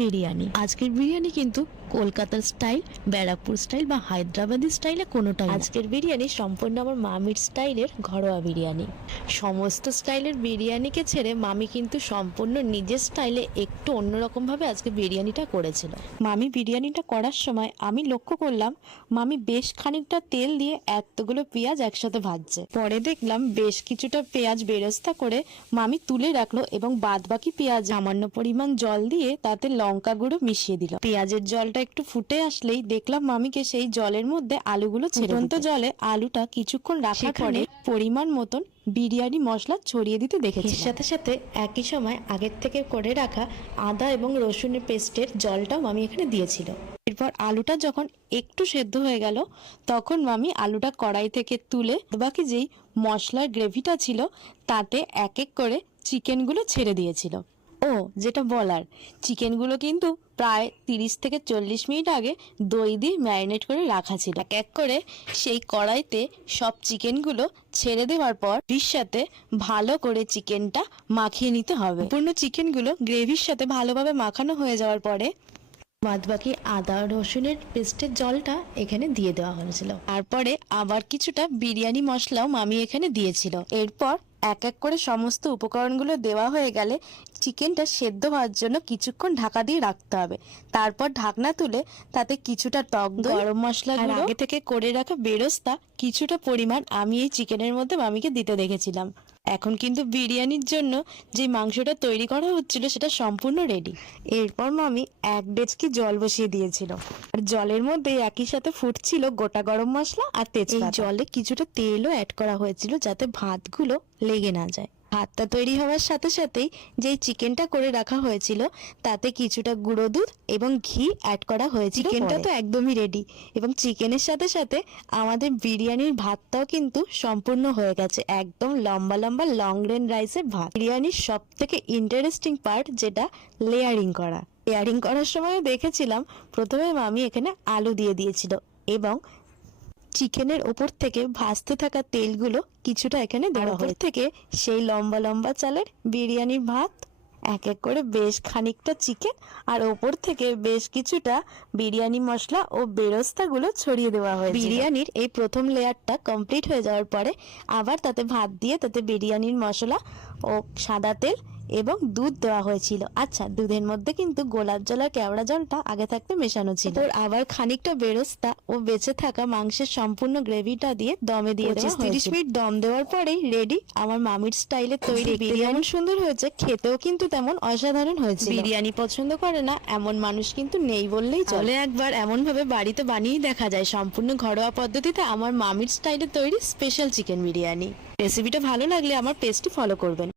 বিরিয়ানি। আজকের বিরিয়ানি কিন্তু কলকাতার স্টাইল ব্যারাকপুর স্টাইল বা হায়দ্রাবাদি স্টাইলে কোনোটাই আজকের বিরিয়ানি সম্পূর্ণ আমার মামির স্টাইলের ঘরোয়া বিরিয়ানি। সমস্ত স্টাইলের বিরিয়ানিকে ছেড়ে মামি কিন্তু সম্পূর্ণ নিজের স্টাইলে একটু অন্যরকম ভাবে আজকে বিরিয়ানিটা করেছিল। মামি বিরিয়ানিটা করার সময় আমি লক্ষ্য করলাম মামি বেশ খানিকটা তেল দিয়ে এতগুলো পেঁয়াজ একসাথে ভাজছে। পরে দেখলাম বেশ কিছুটা পেঁয়াজ বেরেস্তা করে মামি তুলে রাখল এবং বাদ বাকি পেঁয়াজ সামান্য পরিমাণ জল দিয়ে তাতে লঙ্কা গুঁড়ো মিশিয়ে দিল। পেঁয়াজের জলটা একটু ফুটে আসলেই দেখলাম মামিকে সেই জলের মধ্যে আলুগুলো ছেড়ন্ত জলে আলুটা কিছুক্ষণ রাখার পরে পরিমাণ মতন বিরিয়ানি মশলা ছড়িয়ে দিতে দেখেছি সাথে সাথে একই সময় আগের থেকে করে রাখা আদা এবং রসুনের পেস্টের জলটাও মামি এখানে দিয়েছিল। এরপর আলুটা যখন একটু সেদ্ধ হয়ে গেল তখন মামি আলুটা কড়াই থেকে তুলে বাকি যেই মশলার গ্রেভিটা ছিল তাতে এক এক করে চিকেনগুলো ছেড়ে দিয়েছিল। ও, যেটা বলার। চিকেনগুলো কিন্তু প্রায় তিরিশ থেকে চল্লিশ মিনিট আগে দই দিয়ে ম্যারিনেট করে রাখা ছিল। এক এক করে সেই কড়াইতে সব চিকেনগুলো ছেড়ে দেওয়ার পর গ্রেভির সাথে ভালো করে চিকেনটা মাখিয়ে নিতে হবে। পূর্ণ চিকেনগুলো গ্রেভির সাথে ভালোভাবে মাখানো হয়ে যাওয়ার পরে বাদ বাকি আদা রসুনের পেস্টের জলটা এখানে দিয়ে দেওয়া হয়েছিল। তারপরে আবার কিছুটা বিরিয়ানি মশলাও মামি এখানে দিয়েছিল। এরপর এক এক করে সমস্ত উপকরণগুলো দেওয়া হয়ে গেলে চিকেনটা সেদ্ধ হওয়ার জন্য কিছুক্ষণ ঢাকা দিয়ে রাখতে হবে। তারপর ঢাকনা তুলে তাতে কিছুটা টক গরম মশলা আগে থেকে করে রাখা বেরোস্তা কিছুটা পরিমাণ আমি এই চিকেনের মধ্যে মামিকে দিতে দেখেছিলাম। এখন কিন্তু বিরিয়ানির জন্য যে মাংসটা তৈরি করা হচ্ছিল সেটা সম্পূর্ণ রেডি এরপর মামি এক ডেচকি জল বসিয়ে দিয়েছিল। আর জলের মধ্যে একই সাথে ফুটছিল গোটা গরম মশলা আর তেজ জলে কিছুটা তেলও অ্যাড করা হয়েছিল যাতে ভাতগুলো লেগে না যায়। ভাতটা তৈরি হওয়ার সাথে সাথেই যেই চিকেনটা করে রাখা হয়েছিল তাতে কিছুটা গুঁড়ো দুধ এবং ঘি অ্যাড করা হয়েছিল চিকেনটা তো একদমই রেডি এবং চিকেনের সাথে সাথে আমাদের বিরিয়ানির ভাতটাও কিন্তু সম্পূর্ণ হয়ে গেছে একদম লম্বা লম্বা লং রেন রাইসের ভাত। বিরিয়ানির সব থেকে ইন্টারেস্টিং পার্ট যেটা লেয়ারিং করা। লেয়ারিং করার সময় দেখেছিলাম প্রথমে মামি এখানে আলু দিয়ে দিয়েছিল এবং চিকেনের ওপর থেকে ভাজতে থাকা তেলগুলো কিছুটা এখানে দেওয়া ওপর থেকে সেই লম্বা লম্বা চালের বিরিয়ানির ভাত এক এক করে বেশ খানিকটা চিকেন আর ওপর থেকে বেশ কিছুটা বিরিয়ানি মশলা ও বেরস্তাগুলো ছড়িয়ে দেওয়া হয় বিরিয়ানির এই প্রথম লেয়ারটা কমপ্লিট হয়ে যাওয়ার পরে আবার তাতে ভাত দিয়ে তাতে বিরিয়ানির মশলা ও সাদা তেল এবং দুধ দেওয়া হয়েছিল। আচ্ছা দুধের মধ্যে কিন্তু গোলাপ জল আর কেওড়া জলটা আগে থাকতে মেশানো ছিল। তোর আবার খানিকটা বেরোস্তা ও বেঁচে থাকা মাংসের সম্পূর্ণ গ্রেভিটা দিয়ে দমে দিয়ে দেওয়া তিরিশ মিনিট দম দেওয়ার পরেই রেডি আমার মামির স্টাইলে তৈরি বিরিয়ানি। সুন্দর হয়েছে খেতেও কিন্তু তেমন অসাধারণ হয়েছে বিরিয়ানি পছন্দ করে না এমন মানুষ কিন্তু নেই বললেই চলে। একবার এমন ভাবে বাড়িতে বানিয়েই দেখা যায় সম্পূর্ণ ঘরোয়া পদ্ধতিতে আমার মামির স্টাইলে তৈরি স্পেশাল চিকেন বিরিয়ানি। রেসিপিটা ভালো লাগলে আমার পেজটি ফলো করবেন।